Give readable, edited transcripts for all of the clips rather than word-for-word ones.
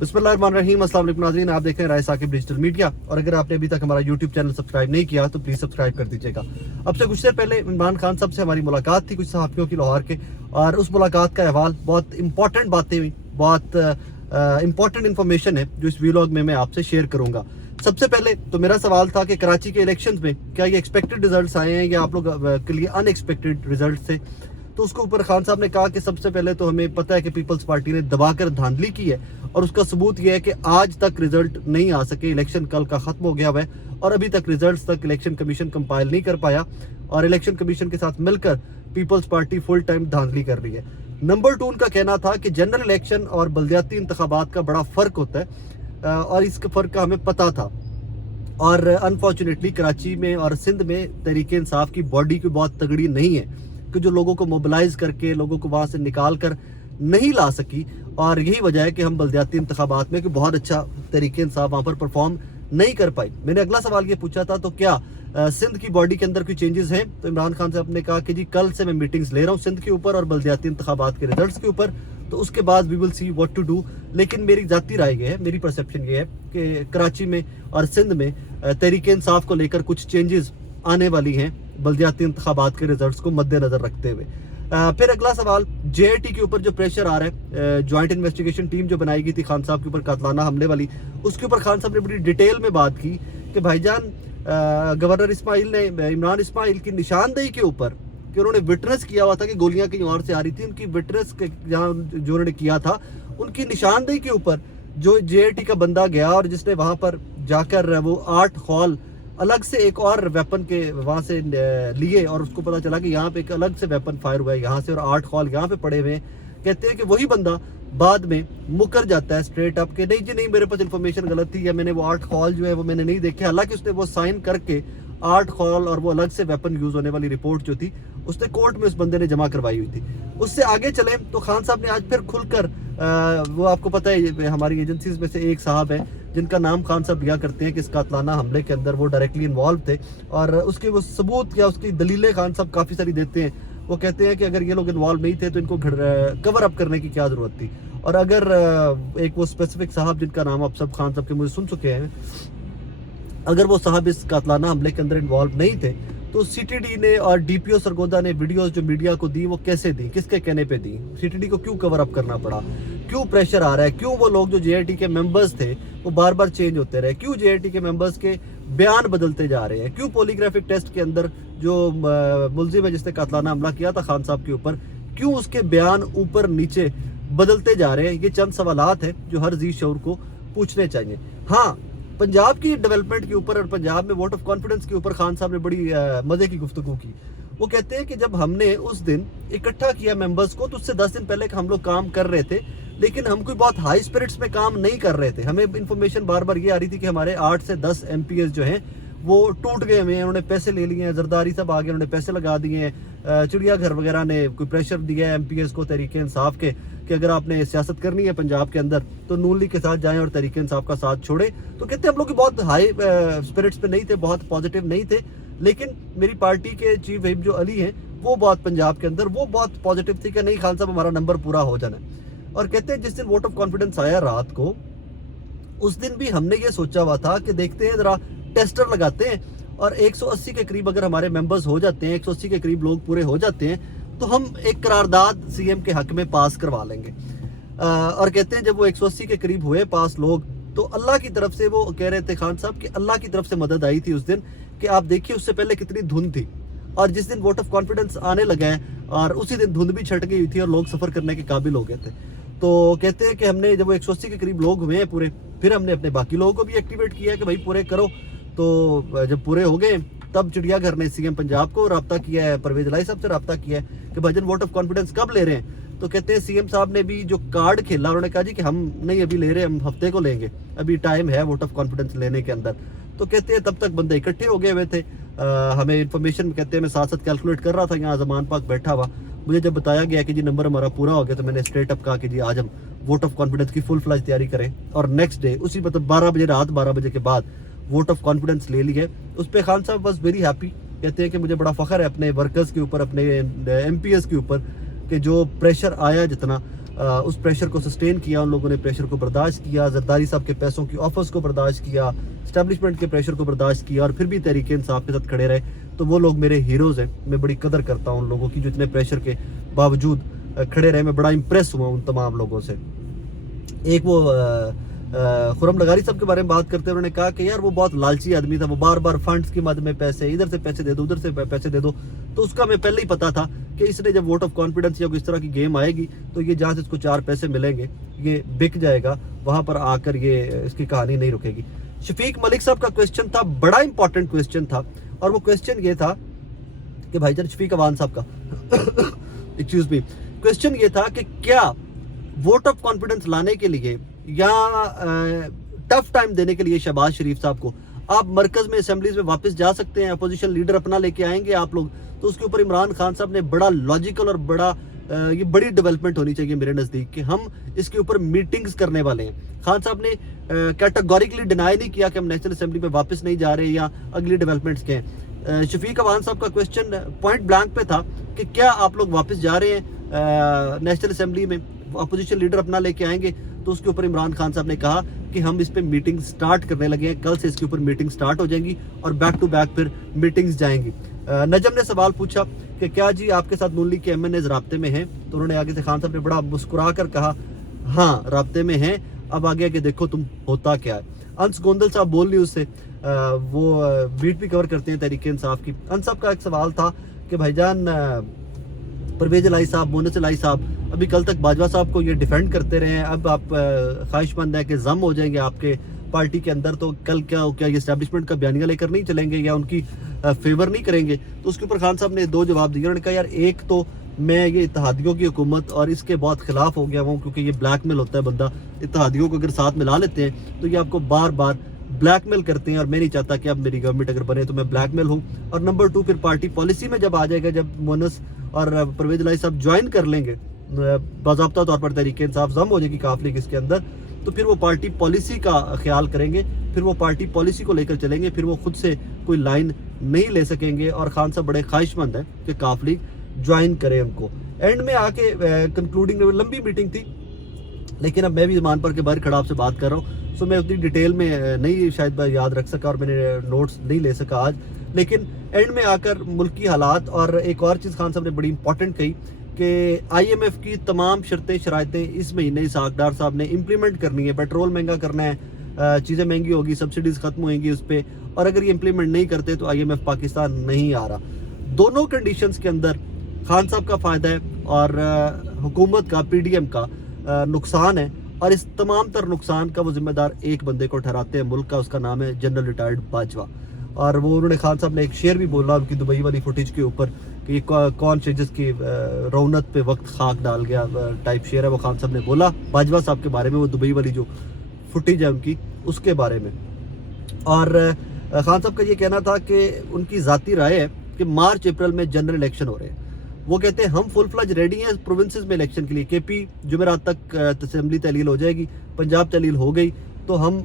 बिस्मिल्लाहिर्रहमानिर्रहीम। अस्सलाम वालेकुम नाज़रीन, आप देख रहे हैं राय साकिब डिजिटल मीडिया। और अगर आपने अभी तक हमारा यूट्यूब चैनल सब्सक्राइब नहीं किया तो प्लीज़ सब्सक्राइब कर दीजिएगा। अब से कुछ देर पहले इमरान खान साहब से हमारी मुलाकात थी कुछ सहाफ़ियों की लाहौर के, और उस मुलाकात का अहवाल, बहुत इंपॉर्टेंट बातें हुई, बहुत इंपॉर्टेंट इन्फॉर्मेशन है जो इस वीलॉग में मैं आपसे शेयर करूंगा। सबसे पहले तो मेरा सवाल था कि कराची के इलेक्शंस में क्या ये एक्सपेक्टेड रिजल्ट्स आए हैं या आप लोग के लिए अनएक्सपेक्टेड रिजल्ट्स थे। तो उसके ऊपर खान साहब ने कहा कि सबसे पहले तो हमें पता है कि पीपल्स पार्टी ने दबाकर धांधली की है, और उसका सबूत यह है कि आज तक रिजल्ट नहीं आ सके। इलेक्शन कल का खत्म हो गया हुआ है और अभी तक रिजल्ट्स तक इलेक्शन कमीशन कंपाइल नहीं कर पाया, और इलेक्शन कमीशन के साथ मिलकर पीपल्स पार्टी फुल टाइम धांधली कर रही है। नंबर 2 उनका कहना था कि जनरल इलेक्शन और बल्दियाती इंतखाबात का बड़ा फर्क होता है, और इसके फर्क का हमें पता था। और अनफॉर्चुनेटली कराची में और सिंध में तहरीक इंसाफ की बॉडी की बहुत तगड़ी नहीं है कि जो लोगों को मोबिलाइज करके लोगों को वहां से निकाल कर नहीं ला सकी, और यही वजह है कि हम बल्दियाती इंतखाबात में कि बहुत अच्छा तहरीक इंसाफ वहां पर परफॉर्म नहीं कर पाई। मैंने अगला सवाल ये पूछा था, तो क्या सिंध की बॉडी के अंदर कोई चेंजेस हैं? तो इमरान खान साहब ने कहा कि जी कल से मैं मीटिंग्स ले रहा हूँ सिंध के ऊपर और बल्दियाती इंतखाबात के रिजल्ट्स के ऊपर, तो उसके बाद we will see what to do. लेकिन मेरी जाती राय ये है, मेरी परसेप्शन ये है कि कराची में और सिंध में तहरीक इंसाफ को लेकर कुछ चेंजेस आने वाली हैं बल्दियाती इंतखाबात के रिजल्ट्स को मद्देनजर रखते हुए। फिर अगला सवाल, JIT के ऊपर जो प्रेशर आ रहा है, ज्वाइंट इन्वेस्टिगेशन टीम जो बनाई गई थी खान साहब के ऊपर कातलाना हमले वाली, उसके ऊपर खान साहब ने बड़ी डिटेल में बात की कि भाईजान गवर्नर इस्माइल ने इमरान इस्माइल की निशानदेही के ऊपर कि उन्होंने विटनेस किया हुआ था कि गोलियां कहीं और से आ रही थी, उनकी विटनेस जहाँ जो उन्होंने किया था उनकी निशानदेही के ऊपर जो JIT का बंदा गया और जिसने वहां पर जाकर वो 8 खौल अलग से एक और वेपन के वहां से लिए, और उसको पता चला कि यहाँ पे एक अलग से वेपन फायर हुआ है यहाँ से, और 8 खौल यहाँ पे पड़े हुए हैं। कहते हैं कि वही बंदा बाद में मुकर जाता है स्ट्रेट अप के नहीं जी नहीं, मेरे पास इन्फॉर्मेशन गलत थी, या मैंने वो 8 खौल जो है वो मैंने नहीं देखे। हालांकि उसने वो साइन करके 8 खौल और वो अलग से वेपन यूज होने वाली रिपोर्ट जो थी उसने कोर्ट में उस बंदे ने जमा करवाई हुई थी। उससे आगे चले तो खान साहब ने आज फिर खुलकर वो आपको पता है हमारी एजेंसीज में से एक साहब है जिनका नाम खान साहब लिया करते हैं कि इस कातलाना हमले के अंदर वो डायरेक्टली इन्वॉल्व थे, और उसके वो सबूत या उसकी दलीलें खान साहब काफ़ी सारी देते हैं। वो कहते हैं कि अगर ये लोग इन्वॉल्व नहीं थे तो इनको कवर अप करने की क्या ज़रूरत थी। और अगर एक वो स्पेसिफिक साहब जिनका नाम आप सब खान साहब के मुझे सुन चुके हैं, अगर वो साहब इस कातलाना हमले के अंदर इन्वॉल्व नहीं थे तो CTD ने और DPO सरगोदा ने वीडियोस जो मीडिया को दी वो कैसे दी, किसके कहने पे दी? CTD को क्यों कवर अप करना पड़ा? क्यों प्रेशर आ रहा है? क्यों वो लोग जो JIT के मेंबर्स थे वो बार बार चेंज होते रहे? क्यों JIT के मेंबर्स के बयान बदलते जा रहे हैं? क्यों पॉलीग्राफिक टेस्ट के अंदर जो मुलजिम है जिसने कातलाना हमला किया था खान साहब के ऊपर, क्यों उसके बयान ऊपर नीचे बदलते जा रहे हैं? ये चंद सवालात है जो हर जी शऊर को पूछने चाहिए। हाँ, पंजाब की डेवलपमेंट के ऊपर और पंजाब में वोट ऑफ कॉन्फिडेंस के ऊपर खान साहब ने बड़ी मजे की गुफ्तगू की। वो कहते हैं कि जब हमने उस दिन इकट्ठा किया मेंबर्स को तो उससे 10 दिन पहले हम लोग काम कर रहे थे, लेकिन हम कोई बहुत हाई स्पिरिट्स में काम नहीं कर रहे थे। हमें इन्फॉर्मेशन बार बार ये आ रही थी कि हमारे 8 से 10 MPs जो हैं वो टूट गए हुए हैं, उन्होंने पैसे ले लिए हैं, जरदारी साहब आ गए उन्होंने पैसे लगा दिए हैं, चिड़ियाघर वगैरह ने कोई प्रेशर दिया है MPs को तहरीक इंसाफ के कि अगर आपने सियासत करनी है पंजाब के अंदर तो नून लीग के साथ जाएं और तहरीक इंसाफ का साथ छोड़े। तो कहते हैं हम लोग बहुत हाई स्पिरिट्स पे नहीं थे, बहुत पॉजिटिव नहीं थे, लेकिन मेरी पार्टी के चीफ व्हिप जो अली हैं वो बहुत पंजाब के अंदर वो बहुत पॉजिटिव थी कि नहीं खान साहब हमारा नंबर पूरा हो जाना है। और कहते हैं जिस दिन वोट ऑफ कॉन्फिडेंस आया रात को, उस दिन भी हमने ये सोचा हुआ था कि देखते हैं जरा टेस्टर लगाते हैं, और 180 के करीब अगर हमारे मेंबर्स हो जाते हैं, 180 के करीब लोग पूरे हो जाते हैं तो हम एक करारदाद CM के हक में पास करवा लेंगे। और कहते हैं जब वो 180 के करीब हुए पास लोग, तो अल्लाह की तरफ से वो कह रहे थे खान साहब कि अल्लाह की तरफ से मदद आई थी उस दिन, कि आप देखिए उससे पहले कितनी धुंध थी, और जिस दिन वोट ऑफ कॉन्फिडेंस आने लगा है और उसी दिन धुंध भी छट गई थी और लोग सफर करने के काबिल हो गए थे। तो कहते हैं कि हमने जब वो 180 के करीब लोग हुए हैं पूरे, फिर हमने अपने बाकी लोगों को भी एक्टिवेट किया है कि भाई पूरे करो। तो जब पूरे हो गए तब चिड़ियाघर ने CM पंजाब को रब्ता किया है, परवेज लाई साहब से रब्ता किया है कि भाईजान वोट ऑफ कॉन्फिडेंस कब ले रहे हैं? तो कहते हैं CM साहब ने भी जो कार्ड खेला, उन्होंने कहा जी कि हम नहीं अभी ले रहे, हम हफ्ते को लेंगे, अभी टाइम है वोट ऑफ कॉन्फिडेंस लेने के अंदर। तो कहते हैं तब तक बंदे इकट्ठे हो गए हुए थे। हमें इन्फॉर्मेशन कहते हैं मैं साथ साथ कैलकुलेट कर रहा था यहाँ जमान पाक बैठा हुआ, मुझे जब बताया गया कि जी नंबर हमारा पूरा हो गया तो मैंने स्ट्रेट अप कहा कि जी आज हम वोट ऑफ कॉन्फिडेंस की फुल फ्लैश तैयारी करें, और नेक्स्ट डे उसी मतलब 12 बजे रात 12 बजे के बाद वोट ऑफ कॉन्फिडेंस ले ली है। उस पर खान साहब वॉज वेरी हैप्पी, कहते हैं कि मुझे बड़ा फख्र है अपने वर्कर्स के ऊपर, अपने MPs के ऊपर कि जो प्रेशर आया जितना اس پریشر کو سسٹین کیا, ان لوگوں نے پریشر کو برداشت کیا, زرداری صاحب کے پیسوں کی آفرز کو برداشت کیا, اسٹیبلشمنٹ کے پریشر کو برداشت کیا, اور پھر بھی تحریک انصاف کے ساتھ کھڑے رہے. تو وہ لوگ میرے ہیروز ہیں. میں بڑی قدر کرتا ہوں ان لوگوں کی جو اتنے پریشر کے باوجود کھڑے رہے. میں بڑا امپریس ہوا ان تمام لوگوں سے. ایک وہ خرم لغاری صاحب کے بارے میں بات کرتے ہیں, انہوں نے کہا کہ یار وہ بہت لالچی آدمی تھا, وہ بار بار فنڈز کی مد میں پیسے, ادھر سے پیسے دے دو, ادھر سے پیسے دے دو. تو اس کا میں پہلے ہی پتا تھا کہ اس نے جب ووٹ آف کانفیڈنس یا کوئی اس طرح کی گیم آئے گی تو یہ جہاں سے اس کو 4 پیسے ملیں گے یہ بک جائے گا, وہاں پر آ کر یہ اس کی کہانی نہیں رکے گی. شفیق ملک صاحب کا کویسچن تھا, بڑا امپورٹنٹ کویسچن تھا, اور وہ کویسچن یہ تھا کہ بھائی جان شفیق اوان صاحب کا ایکسکیوز می, کویسچن یہ تھا کہ کیا ووٹ آف کانفیڈنس لانے کے لیے یا ٹف ٹائم دینے کے لیے شہباز شریف صاحب کو آپ مرکز میں اسمبلیز میں واپس جا سکتے ہیں, اپوزیشن لیڈر اپنا لے کے آئیں گے آپ لوگ. تو اس کے اوپر عمران خان صاحب نے بڑا لاجیکل اور بڑا یہ بڑی ڈیولپمنٹ ہونی چاہیے میرے نزدیک کہ ہم اس کے اوپر میٹنگز کرنے والے ہیں. خان صاحب نے کیٹیگوریکلی ڈینائی نہیں کیا کہ ہم نیشنل اسمبلی میں واپس نہیں جا رہے یا اگلی ڈیولپمنٹس کے ہیں. شفیق اوان صاحب کا کویسچن پوائنٹ بلانک پہ تھا کہ کیا آپ لوگ واپس جا رہے ہیں نیشنل اسمبلی میں, اپوزیشن لیڈر اپنا لے کے آئیں گے. تو اس کے اوپر عمران خان صاحب نے کہا کہ ہم اس پہ میٹنگ سٹارٹ کرنے لگے ہیں, کل سے اس کے اوپر میٹنگ سٹارٹ ہو جائیں گی اور بیک ٹو بیک پھر میٹنگز جائیں گی. نجم نے سوال پوچھا کہ کیا جی آپ کے ساتھ نون لیگ کے ایم این ایز رابطے میں ہیں, تو انہوں نے آگے سے خان صاحب نے بڑا مسکرا کر کہا ہاں رابطے میں ہیں, اب آگے کہ دیکھو تم ہوتا کیا ہے. انس گوندل صاحب بول لی اس سے, وہ بیٹ بھی کور کرتے ہیں تحریک انصاف کی. انس صاحب کا ایک سوال تھا کہ بھائی جان پرویز الہی صاحب, مونس الہی صاحب ابھی کل تک باجوہ صاحب کو یہ ڈیفینڈ کرتے رہے ہیں, اب آپ خواہش مند ہیں کہ ضم ہو جائیں گے آپ کے پارٹی کے اندر, تو کل کیا یہ اسٹیبلشمنٹ کا بیانیہ لے کر نہیں چلیں گے یا ان کی فیور نہیں کریں گے. تو اس کے اوپر خان صاحب نے 2 جواب دیے. انہوں نے کہا یار ایک تو میں یہ اتحادیوں کی حکومت اور اس کے بہت خلاف ہو گیا ہوں, کیونکہ یہ بلیک میل ہوتا ہے, بندہ اتحادیوں کو اگر ساتھ ملا لیتے ہیں تو یہ آپ کو بار بار بلیک میل کرتے ہیں, اور میں نہیں چاہتا کہ اب میری گورنمنٹ اگر بنے تو میں بلیک میل ہوں. اور نمبر 2 پھر پارٹی پالیسی میں جب آ جائے گا, جب مونس اور پرویز الہی صاحب جوائن کر لیں گے, باضابطہ طور پر تحریک انصاف ضم ہو جائے گی کاف لیگ اس کے اندر, تو پھر وہ پارٹی پالیسی کا خیال کریں گے, پھر وہ پارٹی پالیسی کو لے کر چلیں گے, پھر وہ خود سے کوئی لائن نہیں لے سکیں گے. اور خان صاحب بڑے خواہش مند ہیں کہ کاف لیگ جوائن کرے ان کو. اینڈ میں آ کے کنکلوڈنگ لمبی میٹنگ تھی, لیکن اب میں بھی زمان پر کے باہر کھڑا آپ سے بات کر رہا ہوں, سو میں اتنی ڈیٹیل میں نہیں شاید یاد رکھ سکا اور میں نے نوٹس نہیں لے سکا آج. لیکن اینڈ میں آ کر ملکی حالات, اور ایک اور چیز خان صاحب نے بڑی امپورٹنٹ کہی کہ آئی ایم ایف کی تمام شرطیں شرائطیں اس مہینے اسحاق ڈار صاحب نے امپلیمنٹ کرنی ہے. پیٹرول مہنگا کرنا ہے, چیزیں مہنگی ہوگی, سبسڈیز ختم ہوئیں گی اس پہ, اور اگر یہ امپلیمنٹ نہیں کرتے تو آئی ایم ایف پاکستان نہیں آ رہا. دونوں کنڈیشنز کے اندر خان صاحب کا فائدہ ہے اور حکومت کا, پی ڈی ایم کا نقصان ہے, اور اس تمام تر نقصان کا وہ ذمہ دار ایک بندے کو ٹھہراتے ہیں ملک کا, اس کا نام ہے جنرل ریٹائرڈ باجوہ. اور وہ انہوں نے خان صاحب نے ایک شعر بھی بولا ان کی دبئی والی فوٹیج کے اوپر کہ یہ کون سے جس کی رونت پہ وقت خاک ڈال گیا ٹائپ شعر ہے, وہ خان صاحب نے بولا باجوہ صاحب کے بارے میں, وہ دبئی والی جو فوٹیج ہے ان کی اس کے بارے میں. اور خان صاحب کا یہ کہنا تھا کہ ان کی ذاتی رائے ہے کہ مارچ اپریل میں جنرل الیکشن ہو رہے ہیں. وہ کہتے ہیں ہم فل فلج ریڈی ہیں پروونسز میں الیکشن کے لیے. کے پی جمعرات تک اسمبلی تحلیل ہو جائے گی, پنجاب تحلیل ہو گئی تو ہم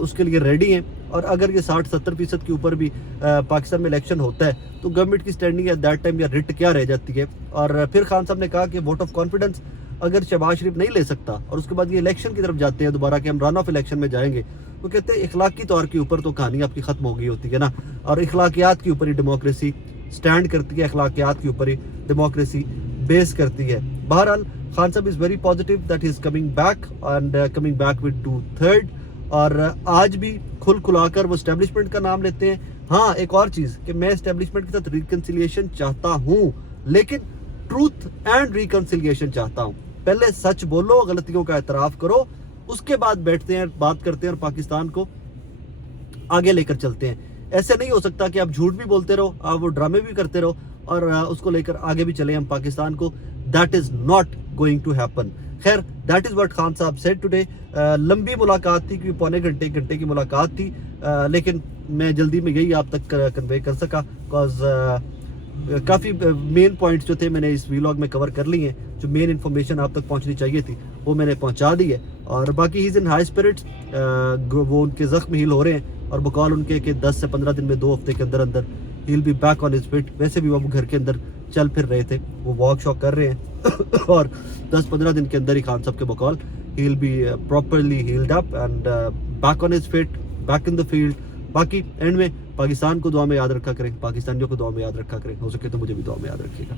اس کے لیے ریڈی ہیں. اور اگر یہ 60-70% کے اوپر بھی پاکستان میں الیکشن ہوتا ہے تو گورنمنٹ کی سٹینڈنگ ایٹ دیٹ ٹائم یا رٹ کیا رہ جاتی ہے. اور پھر خان صاحب نے کہا کہ ووٹ آف کانفیڈنس اگر شہباز شریف نہیں لے سکتا اور اس کے بعد یہ الیکشن کی طرف جاتے ہیں دوبارہ کہ ہم رن آف الیکشن میں جائیں گے, وہ کہتے ہیں اخلاقی طور کے اوپر تو کہانی آپ کی ختم ہو گئی ہوتی ہے نا, اور اخلاقیات کے اوپر ہی ڈیموکریسی سٹینڈ کرتی ہے, اخلاقیات کے اوپر ہی ڈیموکریسی بیس کرتی ہے. بہرحال خان صاحب is very positive that he is coming back and coming back with 2/3, اور آج بھی کھل کھلا کر وہ اسٹیبلشمنٹ کا نام لیتے ہیں. ہاں ایک اور چیز کہ میں اسٹیبلشمنٹ کے ساتھ ریکنسیلیشن چاہتا ہوں, لیکن ٹروتھ اینڈ ریکنسیلیشن چاہتا ہوں. پہلے سچ بولو, غلطیوں کا اعتراف کرو, اس کے بعد بیٹھتے ہیں بات کرتے ہیں اور پاکستان کو آگے لے کر چلتے ہیں. ایسے نہیں ہو سکتا کہ آپ جھوٹ بھی بولتے رہو, آپ وہ ڈرامے بھی کرتے رہو اور اس کو لے کر آگے بھی چلیں ہم پاکستان کو. That is not going to happen. خیر that is what Khan sahab said today. لمبی ملاقات تھی, کیونکہ پونے گھنٹے کی ملاقات تھی, لیکن میں جلدی میں یہی آپ تک کنوے کر سکا بیکاز کافی مین پوائنٹس جو تھے میں نے اس ویلاگ میں کور کر لی ہیں. جو مین انفارمیشن آپ تک پہنچنی چاہیے تھی وہ میں نے پہنچا دی ہے, اور باقی ہیز ان ہائی اسپرٹس. وہ ان کے زخم ہیل ہو رہے ہیں اور بقول ان کے کہ 10 سے 15 دن میں 2 ہفتے کے اندر اندر he'll be back on his feet. ویسے بھی وہ گھر کے اندر چل پھر رہے تھے, وہ واک شاک کر رہے ہیں اور 10-15 دن کے اندر ہی خان صاحب کے بقول he will be properly healed up and back on his feet, back in the field. باقی اینڈ میں پاکستان کو دعا میں یاد رکھا کریں, پاکستانیوں کو دعا میں یاد رکھا کریں, ہو سکے تو مجھے بھی دعا میں یاد رکھیے گا.